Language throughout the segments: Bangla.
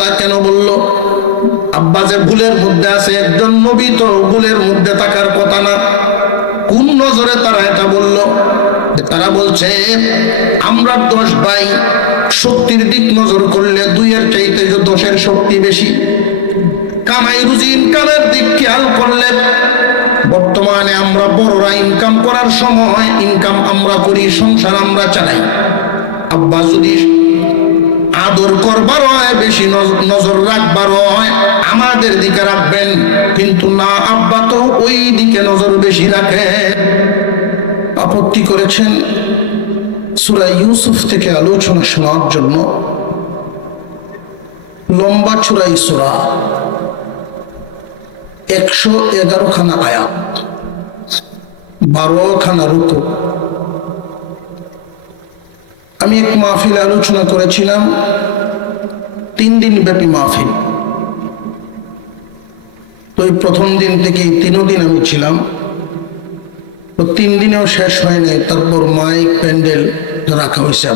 কথা কেন বললো? আব্বা যে ভুলের মধ্যে আছে, একজন নবী তো ভুলের মধ্যে থাকার কথা না। কোন নজরে তারা এটা বললো? তারা বলছে আমরা 10 ভাই, শক্তির দিক নজর করলে 2-এর চাইতে 10-এর শক্তি বেশি। কামাই রুজি ইনকামের দিক খেয়াল করলে বর্তমানে আমরা বড়রা ইনকাম করার সময় ইনকাম আমরা করি, সংসার আমরা চালাই। আব্বা যদি আদর করবার হয়, বেশি নজর রাখবার হয়, আমাদের দিকে রাখবেন, কিন্তু না, আব্বা তো ওই দিকে নজর বেশি রাখে। আপত্তি করেছেন সূরা ইউসুফ থেকে আলোচনা শোনার জন্য। লম্বা চূড়াই সূরা, 111 খানা আয়াত, 12 খানা রুকু। আমি এক মাহফিলে আলোচনা করেছিলাম, 3 দিন ব্যাপী মাহফিল। তো এই প্রথম দিন থেকে 3 দিন আমি ছিলাম। তো 3 দিনেও শেষ হয় নাই। তারপর মাইক প্যান্ডেল রাখা হয়েছে,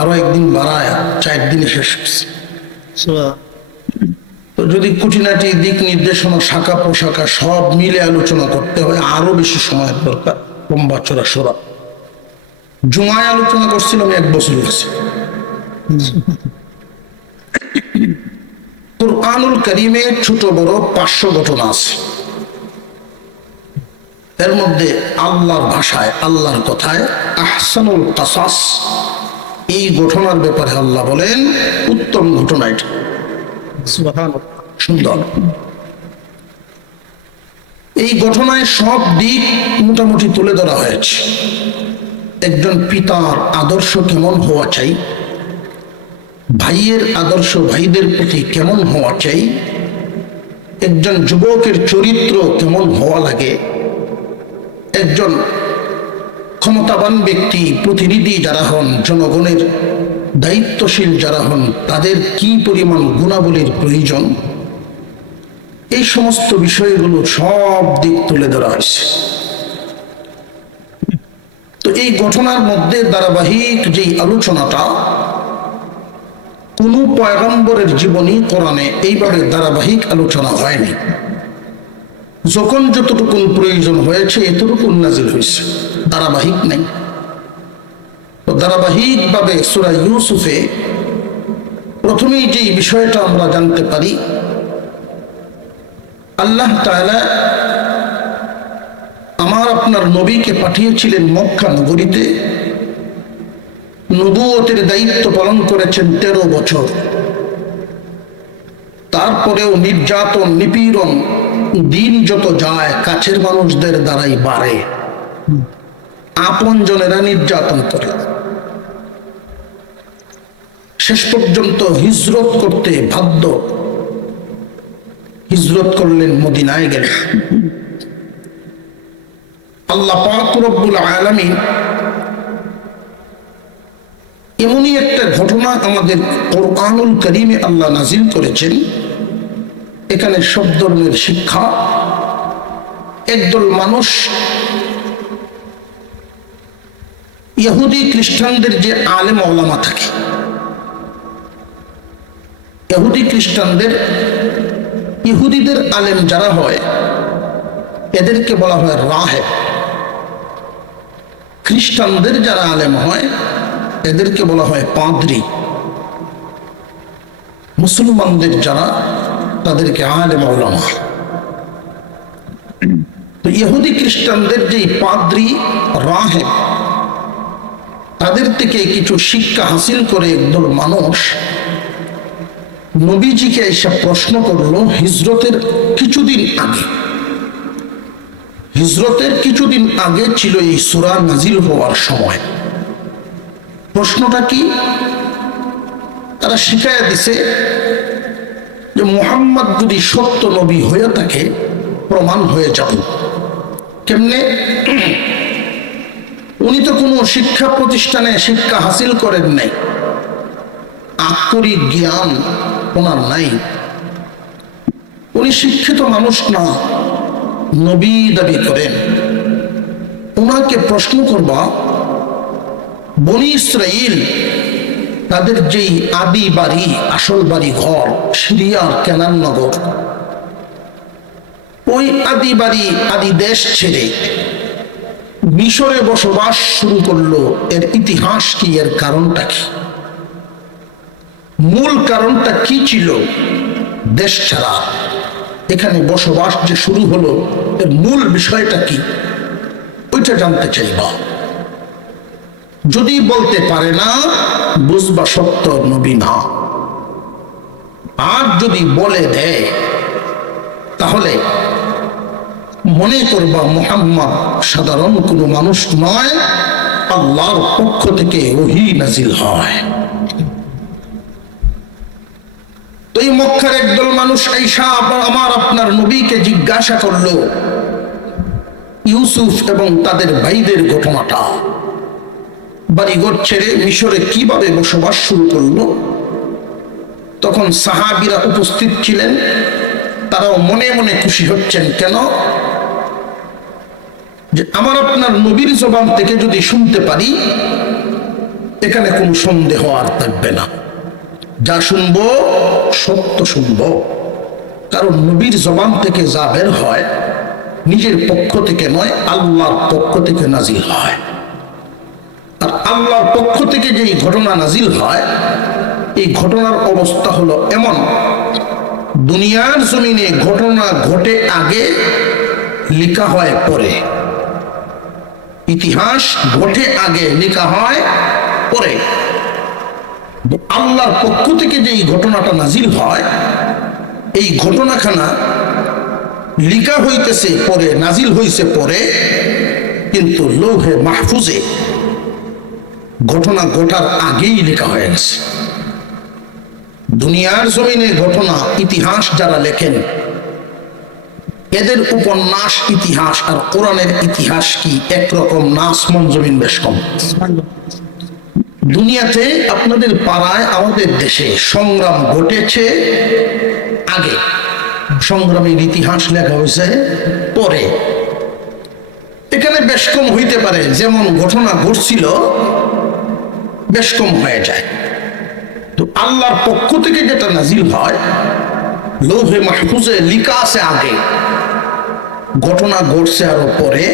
আরো একদিন বাড়ায় 4 দিনে শেষ হয়েছে। তো যদি খুঁটিনাটি দিক নির্দেশনা, শাখা পোশাকা সব মিলে আলোচনা করতে হয়, আরো বেশি সময়ের দরকার। লম্বা চড়া সূরা জুমায় আলোচনা করছিলাম, 1 বছর হয়েছে। কুরআনুল কারীমে ছোট বড় 500 ঘটনা আছে। এর মধ্যে আল্লাহর ভাষায়, আল্লাহর কথায় আহসানুল কাসাস, এই ঘটনার ব্যাপারে আল্লাহ বলেন উত্তম ঘটনা এটা, সুবহানাল্লাহ, সুন্দর। এই ঘটনায় সব দিক মোটামুটি তুলে ধরা হয়েছে। একজন পিতার আদর্শ কেমন হওয়া চাই, ভাইয়ের আদর্শ ভাইদের প্রতি কেমন হওয়া চাই, একজন যুবকের চরিত্র কেমন হওয়া লাগে, একজন ক্ষমতাবান ব্যক্তি, প্রতিনিধি যারা হন, জনগণের দায়িত্বশীল যারা হন, তাদের কি পরিমাণ গুণাবলীর প্রয়োজন, এই সমস্ত বিষয়গুলো সব দিক তুলে ধরা হয়েছে। তো এই ঘটনার মধ্যে ধারাবাহিক যে আলোচনাটা, কোন পয়গম্বরের জীবনী কোরআনে এইভাবে ধারাবাহিক আলোচনা হয়নি। যখন যতটুকু প্রয়োজন হয়েছে এতটুকু নাজিল হয়েছে, ধারাবাহিক নেই। তো ধারাবাহিক ভাবে সূরা ইউসুফে প্রথমেই যে বিষয়টা আমরা জানতে পারি, আল্লাহ তাআলা আমার আপনার নবীকে পাঠিয়েছিলেন মক্কা নগরীতে। নবুয়তের দায়িত্ব পালন করেছেন 13 বছর। তারপরেও নির্যাতন, নিপীড়ন দিন যত যায় কাছের মানুষদের দ্বারাই বাড়ে, আপনজনেরা নির্যাতন করে। শেষ পর্যন্ত হিজরত করতে বাধ্য। হিজরত করলেন, মদিনায় গেলেন। আল্লাহ পাক রব্বুল আলামিন এমনই একটা ঘটনা আমাদের কুরআনুল কারীমে আল্লাহ নাজিল করেছেন, এখানে সব ধরনের শিক্ষা। একদল মানুষ ইহুদি খ্রিস্টানদের যে আলেম ওলামা থাকে, ইহুদি খ্রিস্টানদের, ইহুদিদের আলেম যারা হয় এদেরকে বলা হয় রাহেব। খ্রিস্টানদের যারা আলেম হয় এদেরকে বলা হয় পাদ্রী। মুসলমানদের যারা, তাদেরকে আলেম ওলামা। তো ইহুদি খ্রিস্টানদের যে পাদ্রী রাহেব, তাদের থেকে কিছু শিক্ষা হাসিল করে একদল মানুষ নবীজিকে এসে প্রশ্ন করলো হিজরতের কিছুদিন আগে। হিজরতের কিছুদিন আগে ছিল এই সূরা নাজিল হওয়ার সময়। প্রশ্নটা কি? তারা শিখায়া দিছে যে মুহাম্মদ যদি সত্য নবী হয়ে থাকে প্রমাণ হয়ে যাবে কেমনে? উনি তো কোনো শিক্ষা প্রতিষ্ঠানে শিক্ষা হাসিল করেন নাই, আক্ষরিক জ্ঞান ওনার নাই, উনি শিক্ষিত মানুষ না, নবী দাবি করেন। ওনাকে প্রশ্ন করবা বনি ইসরাইল তাদের যেই আদি বাড়ি, আসল বাড়ি ঘর সিরিয়ার কেনান নগর, ওই আদি বাড়ি আদি দেশ ছেড়ে মিশরে বসবাস শুরু করলো। এর ইতিহাস কি? এর কারণটা কি? মূল কারণটা কি ছিল? দেশ ছাড়া এখানে বসবাস যে শুরু হলো, এর মূল বিষয়টা কি? ওইটা জানতে চাইবা। যদি বলতে পারে না, বুঝবা সত্য নবী না। আর যদি বলে দেয়, তাহলে মনে করবা মুহাম্মদ সাধারণ কোনো মানুষ নয়, আল্লাহর পক্ষ থেকে ওহী নাজিল হয়। তো এই মক্কার একদল মানুষ আইসা আমার আপনার নবীকে জিজ্ঞাসা করলো ইউসুফ এবং তাদের ভাইদের ঘটনাটা, বাড়িঘর ছেড়ে মিশরে কিভাবে বসবাস শুরু করলো। তখন সাহাবীরা উপস্থিত ছিলেন, তারাও মনে মনে খুশি হচ্ছেন। কেন? যে আমার আপনার নবীর জবান থেকে যদি শুনতে পারি, এখানে কোনো সন্দেহ আর থাকবে না। যা শুনবো সত্য শুনবো, কারণ নবীর জবান থেকে যা বের হয় নিজের পক্ষ থেকে নয়, আল্লাহর পক্ষ থেকে নাজিল হয়। আর আল্লাহর পক্ষ থেকে যেই ঘটনা নাজিল হয়, এই ঘটনার অবস্থা হলো এমন, দুনিয়ার জমিনে ঘটনা ঘটে আগে, লেখা হয় পরে। ইতিহাস ঘটে আগে, লেখা হয় পরে। আল্লাহর পক্ষ থেকে যেই ঘটনাটা নাজিল হয়, এই ঘটনাখানা লিখা হইতেছে পরে, নাজিল হইছে পরে, কিন্তু লৌহে মাহফুজে ঘটনা ঘটার আগেই লেখা হয়ে গেছে। দুনিয়ার জমিনে ঘটনা ইতিহাস যারা লেখেন, এদের উপন্যাস ইতিহাস আর কোরআনের ইতিহাস কি একরকম না? আসমান জমিন বেশ কম। দুনিয়াতে আপনাদের পাড়ায়, আমাদের দেশে সংগ্রাম ঘটেছে আগে, সংগ্রামের ইতিহাস লেখা হয়েছে পরে। এখানে বেশ কম হইতে পারে, যেমন ঘটনা ঘটছিল বেশ কম হয়ে যায়। তো আল্লাহর পক্ষ থেকে যেটা নাজিল হয়, লৌহে মাহফুজে লিখা আছে আগে, ঘটনা ঘটছে আরো পরে।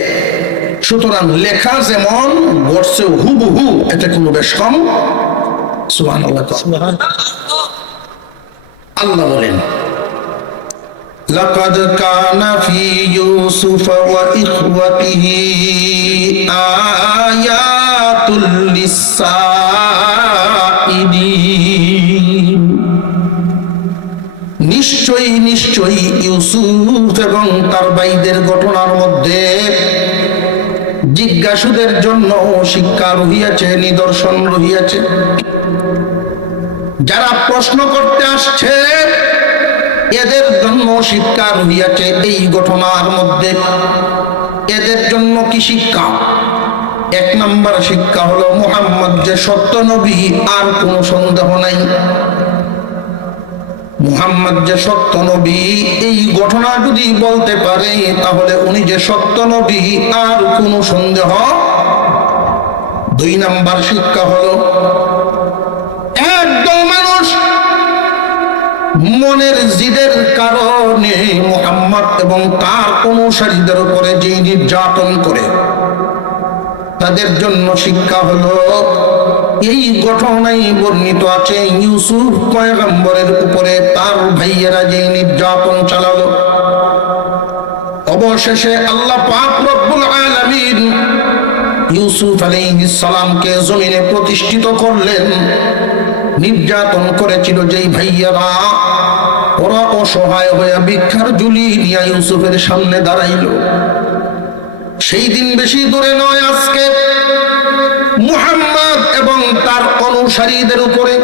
সুতরাং লেখা যেমন ঘটছে হুবহু, এটা কোনো বেশ কম। সুবহানাল্লাহ। আল্লাহ বলেন, লাকাদ কানা ফি ইউসুফ ওয়া ইখওয়াতিহি আয়াতুল লিসাইলিন। নিশ্চয়ই নিশ্চয়ই ইউসুফ এবং তার ভাইদের ঘটনার মধ্যে জিজ্ঞাসুদের জন্য শিক্ষা রহিয়াছে, নিদর্শন রহিয়াছে। যারা প্রশ্ন করতে আসছে, এদের জন্য শিক্ষা রহিয়াছে এই ঘটনার মধ্যে। এদের জন্য কি শিক্ষা? এক নম্বর শিক্ষা হলো মুহাম্মদ যে সত্য নবী, আর কোনো সন্দেহ নাই। মুহাম্মদ যে সত্য নবী, এই ঘটনা যদি বলতে পারে, তাহলে উনি যে সত্য নবী, আর কোনো সন্দেহ। দুই নাম্বার শিক্ষা হলো একদম মানুষ মনের জিদের কারণে মুহাম্মদ এবং তার অনুসারীদের উপরে যে নির্যাতন করে, তাদের জন্য শিক্ষা হলো এই ঘটনায় বর্ণিত আছে ইউসুফ পয়গম্বরের উপরে তার ভাইয়েরা যে নির্যাতন চালালো, অবশেষে আল্লাহ পাক রব্বুল আলামিন ইউসুফ আলাইহিস সালামকে জমিনে প্রতিষ্ঠিত করলেন। নির্যাতন করেছিল যেই ভাইয়েরা, ওরা অসহায় হয়ে ভিক্ষার ঝুলি নিয়ে ইউসুফের সামনে দাঁড়াইল। সেই দিন বেশি দূরে নয়, আজকে মুহাম্মদ এবং তার অনুসারীদের উপরে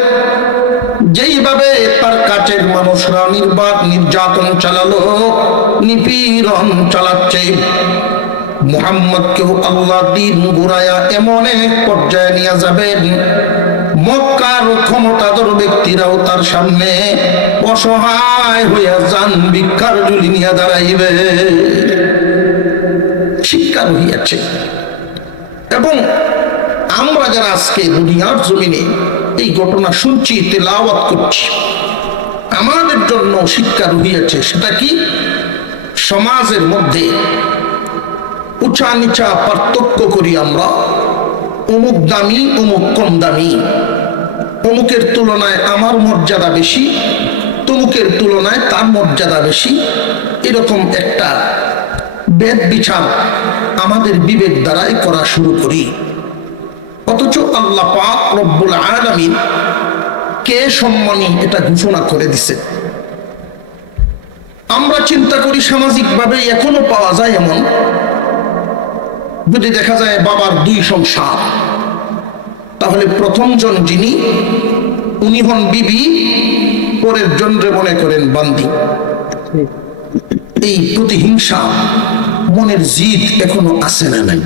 যেইভাবে তার কাছের মানুষরা নির্যাতন চালালো, নিপীড়ন চালাচ্ছে, মুহাম্মদকেও আল্লাহ দিন ঘুরায়া এমন এক পর্যায়ে নিয়ে যাবেন, মক্কার ক্ষমতাধর ব্যক্তিরাও তার সামনে অসহায় হইয়া যান, ভিক্ষার ঝুলি নিয়ে দাঁড়াইবে। শিক্ষা রহিয়াছে। এবং আমরা যারা আজকে দুনিয়ার জমিনে এই ঘটনা শুনছি, তেলাওয়াত করছি, আমাদের জন্য শিক্ষা রহিয়াছে। সেটা কি? সমাজের মধ্যে উঁচা নিচা পার্থক্য করি আমরা, অমুক দামি অমুক কম দামি, অমুকের তুলনায় আমার মর্যাদা বেশি, তমুকের তুলনায় তার মর্যাদা বেশি, এরকম একটা ভেদ বিচার আমাদের বিবেক দ্বারাই করা শুরু করি। অথচ আল্লাহ পাক রব্বুল আলামিন কে সম্মানী এটা ঘোষণা করে দিছে। আমরা চিন্তা করি সামাজিকভাবে এখনো পাওয়া যায় এমন, যদি দেখা যায় বাবার 2 সংসার, তাহলে প্রথম জন যিনি, উনি হন বিবি, পরের জনরে মনে করেন বান্দি। এই প্রতিহিংসা মনের জিদ এখনো আছে না নাই?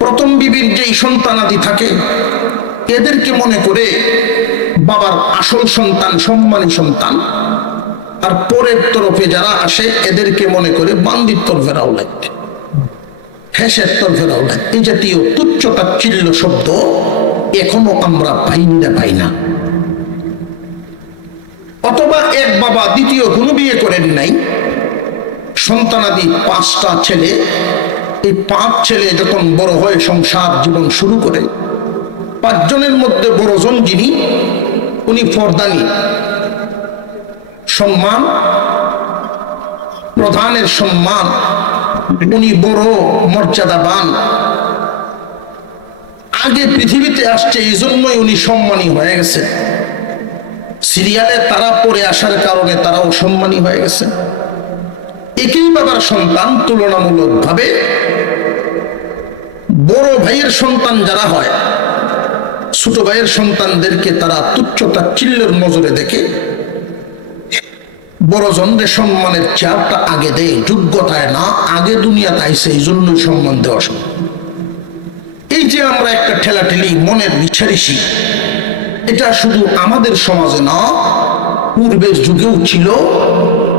প্রথম বিবির যেই সন্তানাদি থাকে এদেরকে মনে করে বাবার আসল সন্তান, সম্মানী সন্তান, আর পরের তরফে যারা আসে এদেরকে মনে করে বান্দির তরফের আওলাদ, হেসের তরফের আওলাদ। এই জাতীয় তুচ্ছ তাচ্ছিল্য শব্দ এখনো আমরা পাই না। অথবা এক বাবা দ্বিতীয় কোনো বিয়ে করেন নাই, সন্তানাদি 5টা ছেলে। এই 5 ছেলে যখন বড় হয়ে সংসার জীবন শুরু করে, 5 জনের মধ্যে বড়জন যিনি, উনি ফরদানি, সম্মান, প্রধানের সম্মান, উনি বড় মর্যাদাবান, আগে পৃথিবীতে আসছে, এই জন্যই উনি সম্মানী হয়ে গেছে। সিরিয়ালে তারা পরে আসার কারণে তারা অসম্মানী হয়ে গেছে। একই বাবার সন্তান তুলনামূলক ভাবে বড় ভাইয়ের সন্তান যারা হয়, ছোট ভাইয়ের সন্তানদেরকে তারা তুচ্ছ তাচ্ছিল্যের নজরে দেখে, বড় জনদের সম্মানের চেয়ারটা আগে দেয়, যোগ্যতায় না, আগে দুনিয়াতে আইছে, এই জন্যই সম্মান দেওয়া সম্ভব। এই যে আমরা একটা ঠেলাঠেলি, মনের রিছারিসি, এটা শুধু আমাদের সমাজে না, পূর্বের যুগেও ছিল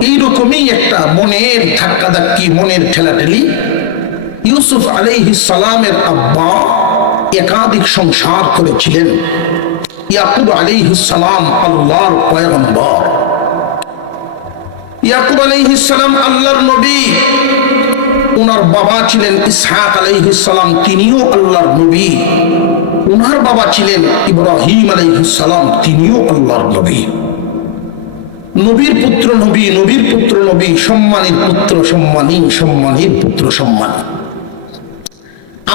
এইরকমই একটা মনের ধাক্কাধাক্কি, মনের ঠেলাঠেলি। ইউসুফ আলাইহিস সালামের আব্বা একাধিক সংসার করেছিলেন। ইয়াকুব আলাইহিস সালাম আল্লাহর পয়গম্বর, ইয়াকুব আলাইহিস সালাম আল্লাহর নবী। ওনার বাবা ছিলেন ইসহাক আলাইহিস সালাম, তিনিও আল্লাহর নবী। ওনার বাবা ছিলেন ইব্রাহিম আলাইহিস সালাম, তিনিও আল্লাহর নবী। নবীর পুত্র নবী, নবীর পুত্র নবী, সম্মানীর পুত্র সম্মানী, সম্মানীর পুত্র সম্মানী।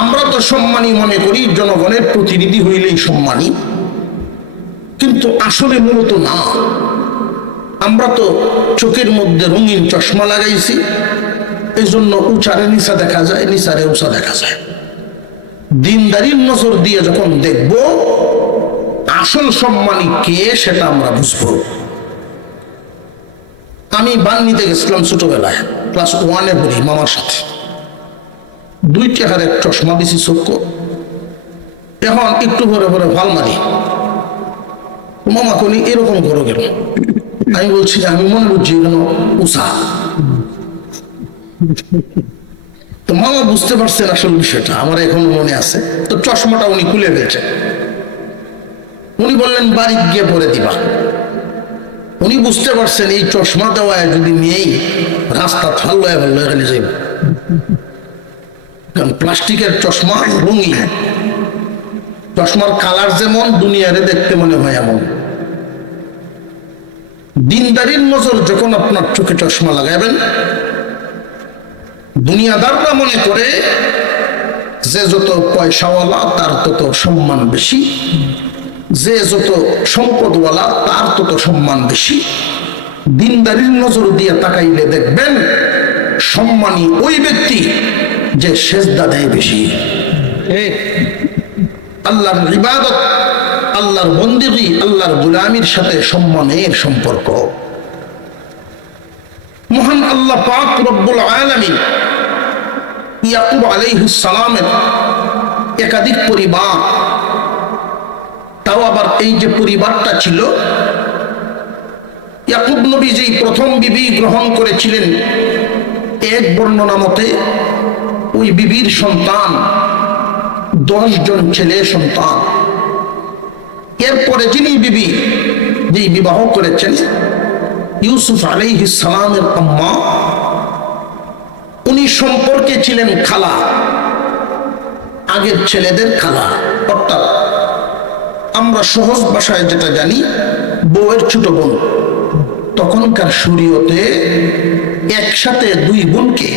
আমরা তো সম্মানী মনে করি জনগণের প্রতিনিধি হইলেই সম্মানী, কিন্তু আসলে মূলত না। আমরা তো চোখের মধ্যে রঙিন চশমা লাগাইছি, এই জন্য উচারে নিচা দেখা যায়, নিচারে উঁচা দেখা যায়। দিনদারির নজর দিয়ে যখন দেখব আসল সম্মানী কে, সেটা আমরা বুঝবো। আমি বান্নিতে গেছিলাম ছোটবেলায়, ক্লাস 1-এ পড়ি, মামার সাথে। 2 টাকার চশমা দিছি চোখ, এখন একটু ভরে ভরে ভাল মারি। মামা কোনি এরকম করে গেল। আমি বলছি যে আমি মনে বুঝছি কেন উষা। তো মামা বুঝতে পারছেন আসল বিষয়টা, আমার এখনো মনে আছে। তো চশমাটা উনি খুলে ফেলছে। উনি বললেন বাড়ি গিয়ে পরে দিবা। উনি বুঝতে পারছেন এই চশমা দেওয়ায় যদি নিয়েই রাস্তা ফাল্লো এখানে যাইব, কারণ প্লাস্টিকের চশমা রঙিন, চশমার কালার যেমন দুনিয়ারে দেখতে মনে হয় এমন। দিনদারির নজর যখন আপনার চোখে চশমা লাগাবেন, দুনিয়াদাররা মনে করে যে যত পয়সাওয়ালা তার তত সম্মান বেশি, যে যত সম্পদওয়ালা তার তত সম্মান বেশি। দিনদারির নজর দিয়ে তাকাইলে দেখবেন সম্মানী ওই ব্যক্তি যে সেজদা দেয় বেশি। আল্লাহর ইবাদত, আল্লাহর বন্দেগী, আল্লাহর গোলামির সাথে সম্মানের সম্পর্ক। মহান আল্লাহ পাক রব্বুল আলামিন ইয়াকুব আলাইহিস সালামের একাধিক পরিবার, তাও আবার এই যে পরিবারটা ছিল, ইয়াকুব নবী যেই প্রথম বিবি গ্রহণ করেছিলেন, এক বর্ণনা মতে ওই বিবির সন্তান 10 জন ছেলে সন্তান। এরপরে যিনি বিবি যেই বিবাহ করেছেন ইউসুফ আলাইহিস সালামের আম্মা, উনি সম্পর্কে ছিলেন খালা, আগের ছেলেদের খালা, অর্থাৎ আমরা সহজ ভাষায় যেটা জানি বউয়ের ছোট বোন। তখনকার শরীয়তে একসাথে দুই বোনকে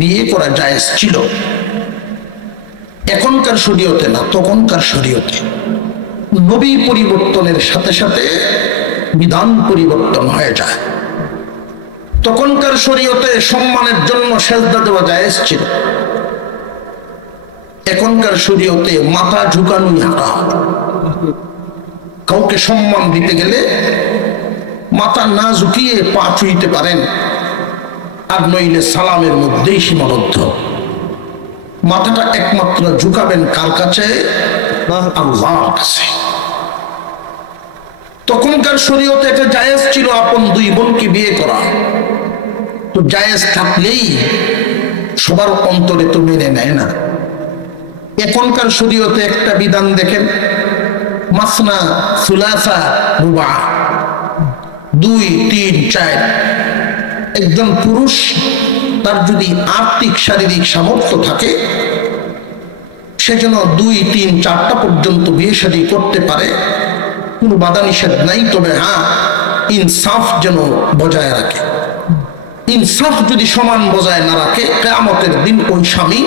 বিয়ে করা জায়েজ ছিল, এখনকার শরীয়তে না, তখনকার শরীয়তে। নবী পরিবর্তনের সাথে সাথে বিধান পরিবর্তন হয়ে যায়। তখনকার শরীয়তে সম্মানের জন্য সেজদা দেওয়া জায়েজ ছিল, এখনকার শরীয়তে মাথা ঝুঁকানোই হারাম। কাউকে সম্মান দিতে গেলে মাথা না ঝুঁকিয়ে পা ছুঁইতে পারেন, আর নইলে সালামের মধ্যেই সীমাবদ্ধ। মাথাটা একমাত্র ঝুঁকাবেন কার কাছে? আল্লাহর কাছে। তখনকার শরীয়তে এটা জায়েজ ছিল আপন দুই বোনকে বিয়ে করা, তো জায়েজ থাকলেই সবার অন্তরে তো মেনে নেয় না। এখনকার শরীয়তে একটা বিধান দেখেন, মাসনা সুলাসা রুবা, 2, 3, 4। একজন পুরুষ তার যদি আর্থিক শারীরিক সামর্থ্য থাকে সেজন্য 2, 3, 4টা পর্যন্ত বিয়ে শাদী করতে পারে, কোনো বাধা নিষেধ নাই। তবে হ্যাঁ, ইনসাফ যেন বজায় রাখে। ইনসাফ যদি সমান বজায় না রাখে, কিয়ামতের দিন ওই স্বামী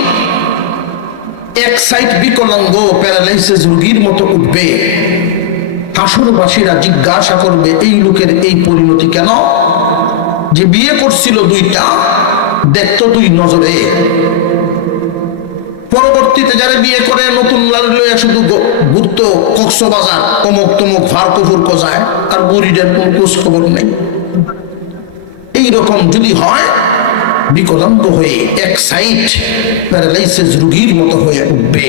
এক সাইড বিকলাঙ্গ প্যারালাইসিস রোগীর মতো উঠবে। হাসরবাসীরা জিজ্ঞাসা করবে, এই লোকের এই পরিণতি কেন? যে বিয়ে করছিল 2টা, দেখতো 2 নজরে। পরবর্তীতে যারা বিয়ে করে নতুন লইয়া শুধু ঘুরতো কক্সবাজার, অমুক তমুক ভারতপুর কোজায়, আর বুড়িদের কোন খোঁজ খবর নেই। এইরকম যদি হয়, বিকলাঙ্গ হয়ে এক সাইড প্যারালাইসিস রোগীর মতো হয়ে উঠবে।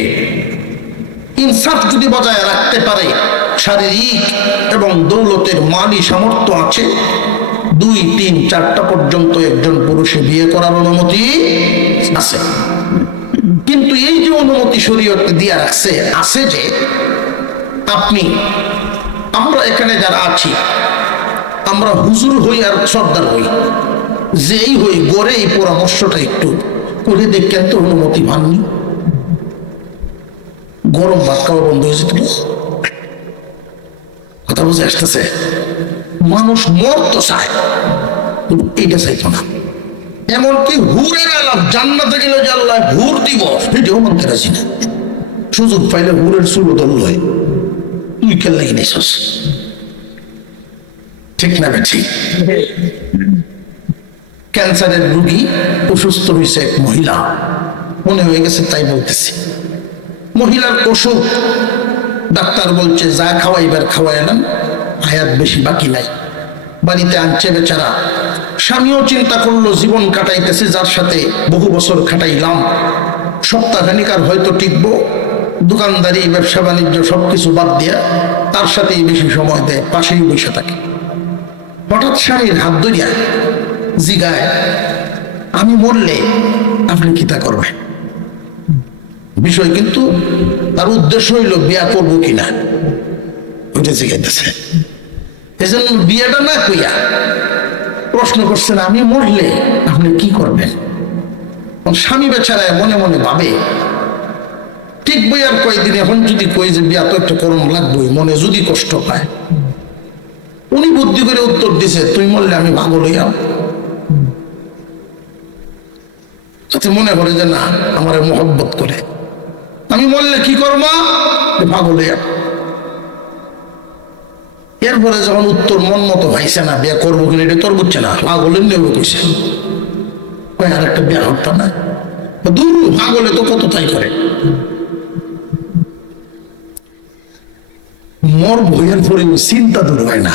ইনসাফ যদি বজায় রাখতে পারে, শারীরিক এবং দৌলতের মালি সামর্থ্য আছে, 2, 3, 4টা পর্যন্ত একজন পুরুষে বিয়ে করার অনুমতি আছে। কিন্তু এই যে অনুমতি শরীয়তে দিয়া রাখছে, আছে যে আমরা এখানে যারা আছি, আমরা হুজুর হই আর সর্দার হই, যেই হই গড়ে এই পরামর্শটা একটু করে দেখেন তো অনুমতি পাননি। গরম ভাত খাওয়া বন্ধ হয়েছে, তুমি কথা বুঝে আসতেছে? মানুষ মরতে চায়, এইটা চাইতো না। এমনকি হুরের আলাপ জান্নাতে গেলে যে আল্লাহ হুর দিব, এটাও মানতে রাজি না। সুযোগ পাইলে হুরের চুলো দল হয়, তুই খেল লাগি নিছস, ঠিক না? ঠিক। ক্যান্সারের রোগী অসুস্থ হয়েছে এক মহিলা, মনে হয়ে গেছে তাই বলতেছি। মহিলার অসুখ, ডাক্তার বলছে যা খাওয়াইবার খাওয়াইলাম, হায়াত বেশি বাকি নাই। বাড়িতে আনছে বেচারা। স্বামীও চিন্তা করলো, জীবন কাটাইতেছে যার সাথে বহু বছর কাটাইলাম, সপ্তাহখানিক আর হয়তো টিকবো, দোকানদারি ব্যবসা বাণিজ্য সবকিছু বাদ দিয়া তার সাথেই বেশি সময় দেয়, পাশেই বসে থাকে। হঠাৎ স্বামীর হাত ধরিয়া জিগায়, আমি মরলে আপনি কি তা করবেন? বিষয় কিন্তু তার উদ্দেশ্য হইল বিয়া করবো কিনা, ওইটা জিগাইতেছে। এজন্য বিয়েটা না কইয়া প্রশ্ন করছেন, আমি মরলে আপনি কি করবেন? স্বামী বেচারায় মনে মনে ভাবে, ঠিক বই আর কয়েকদিন, এখন যদি কই যে বিয়া তো একটা করম লাগবে, মনে যদি কষ্ট পায়। উনি বুদ্ধি করে উত্তর দিছে, তুই মরলে আমি ভাগল হইয়া। যাতে মনে করে যে না, আমার মহব্বত করে, আমি মরলে কি করবো? পাগল হইয়া। এরপরে যখন উত্তর মন মতো ভাইছে না, বিয়ে করবো কিনা এটা তোর বুঝছে না, পাগলের নেব কইছে, আর একটা বিয়া হতো না। দূর পাগলে তো কত তাই করে। মর বইয়ের পরে চিন্তা দূর হয় না।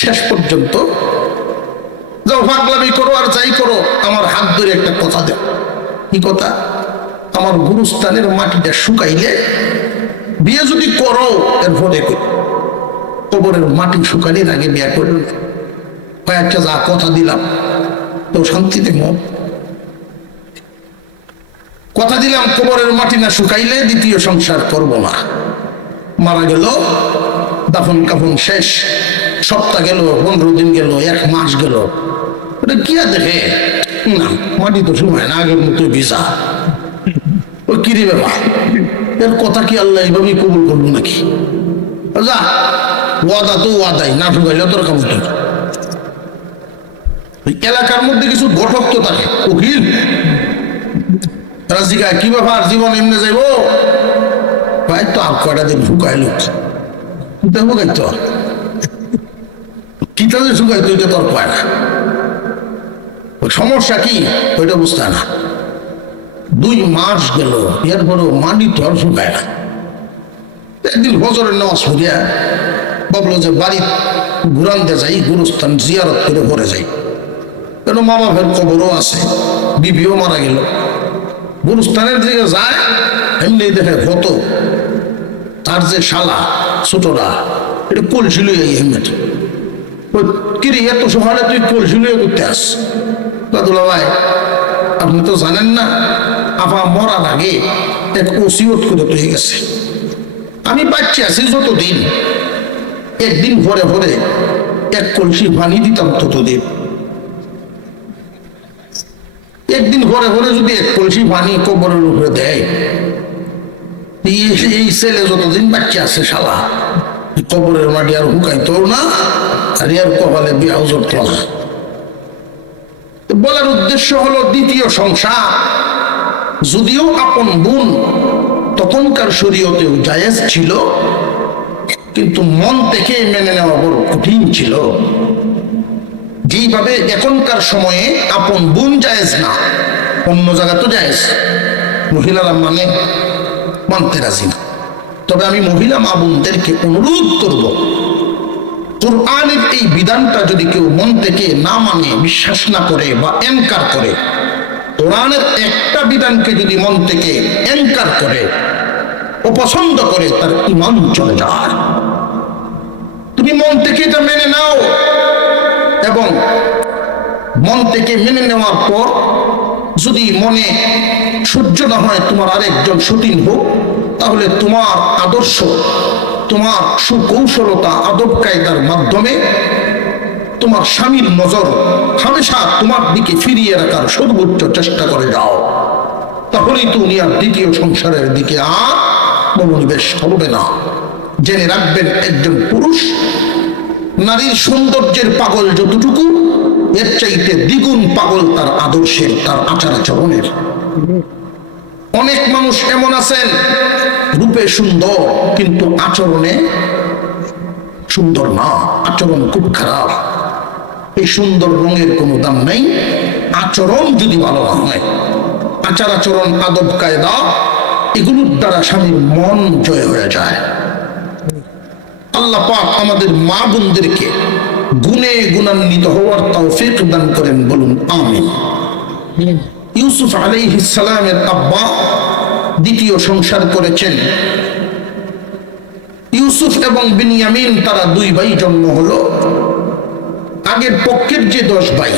শেষ পর্যন্ত যাও পাগলামি করো আর যাই করো, আমার হাত ধরে একটা কথা দেও। কি কথা? আমার গুরুস্থানের মাটিটা শুকাইলে বিয়ে যদি করো, এরপরে কবরের মাটি শুকানোর আগে বিয়ে করো। আচ্ছা যা কথা দিলাম, তো শান্তিতে মন কথা দিলাম, কবরের মাটি না শুকাইলে দ্বিতীয় সংসার করব না। মারা গেল, দাফন কাফন শেষ, সপ্তাহ গেল, 15 দিন গেল, 1 মাস গেল, ওটা কি আর দেখে না মাটি তো সময় না আগের মতো ভিজা। ওই কিরি ব্যাপার, এর কথা কি আল্লাহ এইভাবেই কবুল করবো নাকি? যা ওয়াদা তো ওয়াদাই, না ঢুকাইলে তোর কাম হতো। এলাকার মধ্যে কিছু ঘটক তো থাকে, উকিল তারা জিগায় কি ব্যাপার, জীবন এমনি যাইব ভাই, তো আর কয়টা দিন ঢুকাইল ঢুকাইতো কিতা যে ঢুকাইতো এটা তোর কয় না, সমস্যা কি ওইটা বুঝতে না। 2 মাস গেল, এরপরেও মানি তো আর শুকায় না। একদিন ফজরের নামাজ পড়িয়া ভাবলো যে বাড়ি ঘুরানতে যাই, গুরুস্থান জিয়ারত করে পরে যাই, কেন মা বাপের কবরও আছে, বিবিও মারা গেল। গুরুস্থানের দিকে যায়, এমনি দেখে কত তার যে শালা ছোটরা এটা কলসি লইয়া হেলমেট, কিরে এত সকালে তুই কলসি লইয়া করতে আস? দুলা ভাই আপনি তো জানেন না, আপা মরার আগে এক ওসিয়ত করে তুই গেছে, আমি বাচ্চা আছি যতদিন, একদিন ভরে ভরে 1 কলসি পানি দিতাম ততদিন। একদিন ভরে ভরে যদি 1 কলসি পানি কবরের উপরে দেয়, এই ছেলে যতদিন বাচ্চা আছে শালা কবরের মাটি আর হুকাইতো না, আর এর কপালে বিয়াও জড়তো না। বলার উদ্দেশ্য হলো, দ্বিতীয় সংসার যদিও আপন বোন তখনকার শরীয়তেও জায়েজ ছিল, কিন্তু মন থেকে মেনে নেওয়া বড় কঠিন ছিল। যেইভাবে এখনকার সময়ে আপন বোন জায়েজ না, অন্য জায়গা তো জায়েজ, মহিলারা মানতে রাজি না। তবে আমি মহিলা মা বোনদেরকে অনুরোধ করব, কুরআনের এই বিধানটা যদি কেউ মন থেকে না মানে, বিশ্বাস না করে বা এনকার করে, কোরআনের একটা বিধানকে যদি মন থেকে এনকার করে, অপছন্দ করে, তার ঈমান চলে যায়। তুমি মন থেকে এটা মেনে নাও, এবং মন থেকে মেনে নেওয়ার পর যদি মনে সহ্য না হয় তোমার আরেকজন সতীন হোক, তাহলে তোমার আদর্শ, তোমার সুকৌশলতা, আদব কায়দার মাধ্যমে তোমার স্বামীর নজর হামেশা তোমার দিকে ফিরিয়ে রাখার সর্বোচ্চ চেষ্টা করে যাও, তাহলেই তো উনি আর দ্বিতীয় সংসারের দিকে আর মনোনিবেশ করবে না। জেনে রাখবেন, একজন পুরুষ নারীর সৌন্দর্যের পাগল যতটুকু, এর চাইতে দ্বিগুণ পাগল তার আদর্শের, তার আচার আচরণের। অনেক মানুষ এমন আছেন, রূপে সুন্দর কিন্তু আচরণে সুন্দর না, আচরণ খুব খারাপ। এই সুন্দর রঙের কোনো দাম নাই, আচরণ যদি ভালো না হয়, আচার আচরণ, আদব কায়দা, এগুলোর দ্বারা স্বামীর মন জয় হয়ে যায়। আল্লাহ পাক আমাদের মা বোনদেরকে গুণে গুণান্বিত হওয়ার তৌফিক দান করেন, বলুন আমিন। ইউসুফ আলাইহিস সালামের আব্বা দ্বিতীয় সংসার করেছেন। ইউসুফ এবং বিনিয়ামিন, তারা 2 ভাই জন্ম হলো। আগের পক্ষের যে 10 ভাই,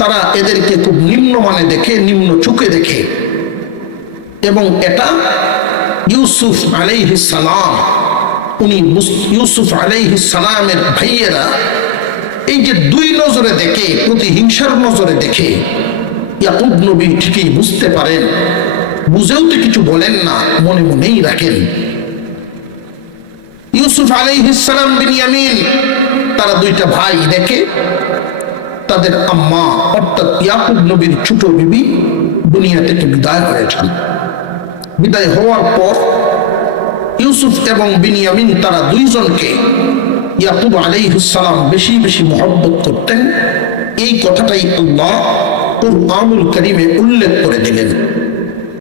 তারা এদেরকে খুব নিম্নমানে দেখে, নিম্ন চোখে দেখে, এবং এটা ইউসুফ আলাইহিস সালাম, উনি ইউসুফ আলাইহিস সালামের ভাইয়েরা এই যে 2 নজরে দেখে, প্রতিহিংসার নজরে দেখে, ইয়াকুব নবী ঠিকই বুঝতে পারেন, বুঝেও তো কিছু বলেন না, মনে মনেই রাখেন। ইউসুফ আলাইহিস সালাম, বিনিয়ামিন, তারা 2টা ভাই দেখে তাদের আম্মা অর্থাৎ ইয়াকুব নবীর ছোট বিবি দুনিয়া থেকে বিদায় হয়ে যান। বিদায় হওয়ার পর ইউসুফ এবং বিনিয়ামিন, তারা 2 জনকে ইয়াকুব আলাইহিস সালাম বেশি বেশি মহব্বত করতেন। এই কথাটাই আল্লাহ কুরআনুল কারীমে উল্লেখ করে দিলেন।